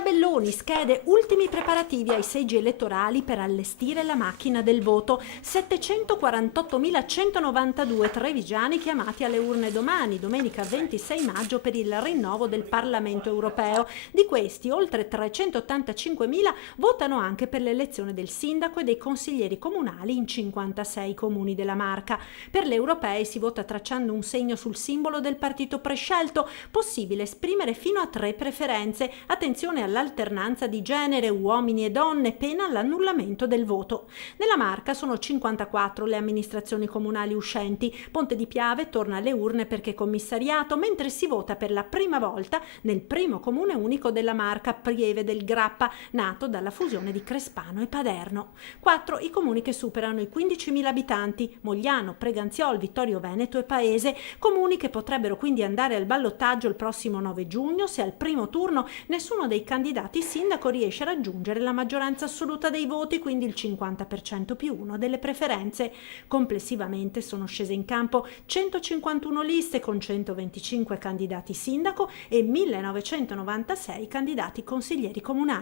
Tabelloni, schede, ultimi preparativi ai seggi elettorali per allestire la macchina del voto. 748.192 trevigiani chiamati alle urne domani, domenica 26 maggio, per il rinnovo del Parlamento europeo. Di questi, oltre 385.000 votano anche per l'elezione del sindaco e dei consiglieri comunali in 56 comuni della Marca. Per le europee si vota tracciando un segno sul simbolo del partito prescelto, possibile esprimere fino a 3 preferenze. Attenzione all'alternanza di genere, uomini e donne, pena l'annullamento del voto. Nella Marca sono 54 le amministrazioni comunali uscenti. Ponte di Piave torna alle urne perché commissariato, mentre si vota per la prima volta nel primo comune unico della Marca, Pieve del Grappa, nato dalla fusione di Crespano e Paderno. 4 i comuni che superano i 15.000 abitanti: Mogliano, Preganziol, Vittorio Veneto e Paese, comuni che potrebbero quindi andare al ballottaggio il prossimo 9 giugno se al primo turno nessuno dei candidati sindaco riesce a raggiungere la maggioranza assoluta dei voti, quindi il 50% più 1 delle preferenze. Complessivamente sono scese in campo 151 liste con 125 candidati sindaco e 1996 candidati consiglieri comunali.